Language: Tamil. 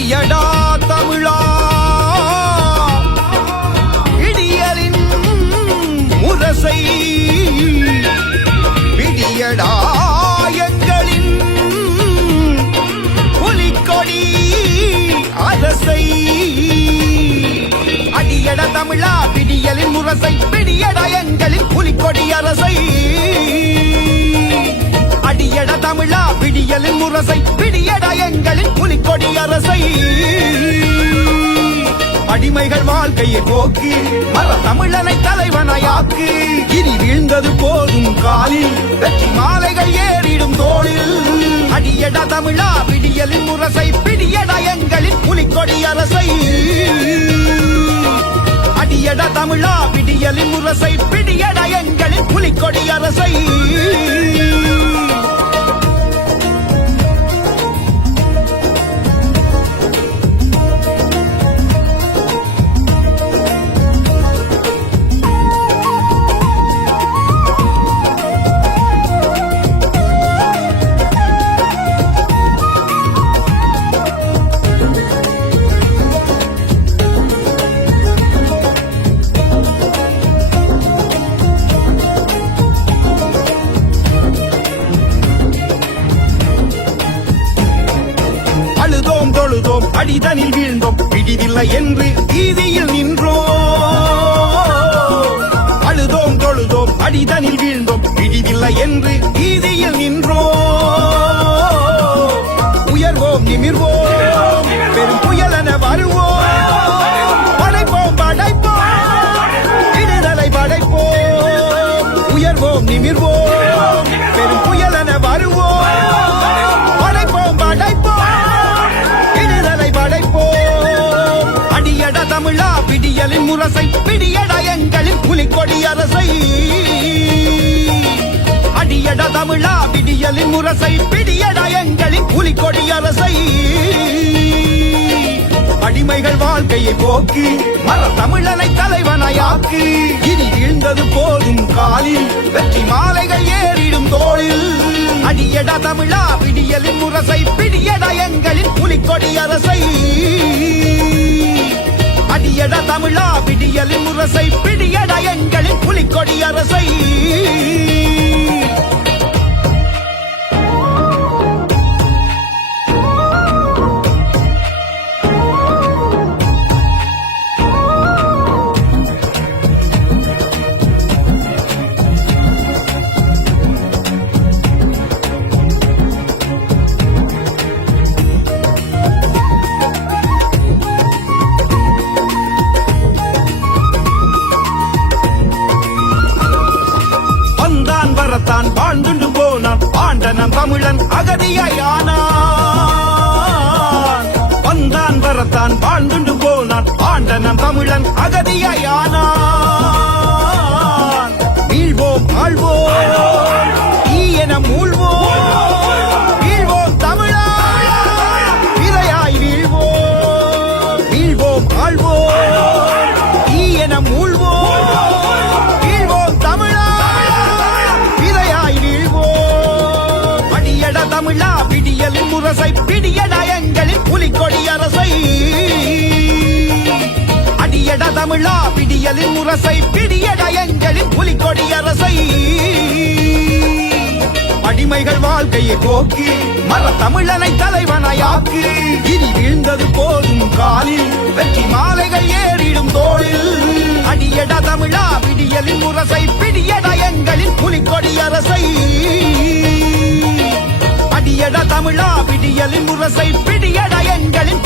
அடியடா தமிழா இடியலின் முரசை பிடியடா எங்களின் புலிக்கொடி அரசை அடியட தமிழா பிடியலின் முரசை பிடியடா எங்களின் புலிக்கொடி அரசை அடியட தமிழா பிடியலின் முரசை பிடியடா எங்களின் புலிக்கொடி அரசை அடிமைகள் வாழ்க்கையை போக்கு மர தமிழனை தலைவனாயாக்கு இனி வீழ்ந்தது போதும் காலில் வெற்றி மாலைகள் ஏறிடும் தோளில் அடியடா தமிழா பிடியலின் முரசை பிடியடா எங்களின் புலிக்கொடி அரசை அடியடா தமிழா பிடியலின் முரசை பிடியடா எங்களின் புலிக்கொடி அரசை தொழுதோம் அடிதனில் வீழ்ந்தோம் பிடிதில்லை என்று வீதியில் நின்றோம் அழுதோம் தொழுதோம் அடிதனில் வீழ்ந்தோம் பிடிதில்லை என்று வீதியில் நின்றோம் உயர்வோம் நிமிர்வோம் பெரும் புயலென வருவோம் படைப்போம் படைப்போம் விடுதலை படைப்போம் உயர்வோம் நிமிர்வோம் பெரும் புயலென வருவோம் படைப்போம் படைப்போம் அடியட தமிழா பிடியலின் முரசை பிடியடா எங்களின் புலிக்கொடி அரசை அடியட தமிழா பிடியலின் முரசை பிடியடா எங்களின் புலிக்கொடி அரசை அடிமைகள் வாழ்க்கையை போக்கு மர தமிழனை தலைவனாயாக்கு இனி வீழ்ந்தது போதும் காலில் வெற்றி மாலைகள் ஏறிடும் தோளில் அடியடா தமிழா பிடியலின் முரசை பிடியடா எங்களின் புலிக்கொடி அரசை அடியடா தமிழா பிடியலின் முரசை பிடியடா எங்களின் புலிக்கொடி அரசை தான் வாழ்ந்துண்டு போனான் ஆண்டனம் தமிழன் அகதியானான் வந்தான் வரத்தான் வாழ்ந்துண்டு போனான் ஆண்டனம் தமிழன் அகதியானான் வீழ்வோம் ஆழ்வோம் ஈயன மூழ்வோம் வீழ்வோம் தமிழா விரையாய் வீழ்வோம் வீழ்வோம் ஆழ்வோம் ஈயன மூழ்வோம் தமிழா பிடியலின் முரசை பிடியடா எங்களின் புலிக்கொடி அரசை அடியட தமிழா பிடியலின் முரசை பிடியடா எங்களின் புலிக்கொடி அரசை அடிமைகள் வாழ்க்கையை போக்கு மர தமிழனை தலைவனாயாக்கு இனி வீழ்ந்தது போதும் காலில் வெற்றி மாலைகள் ஏறிடும் தோளில் அடியட தமிழா பிடியலின் முரசை பிடியடா எங்களின் புலிக்கொடி அரசை அடியட தமிழா பிடியலின் முரசை பிடியடா எங்களின்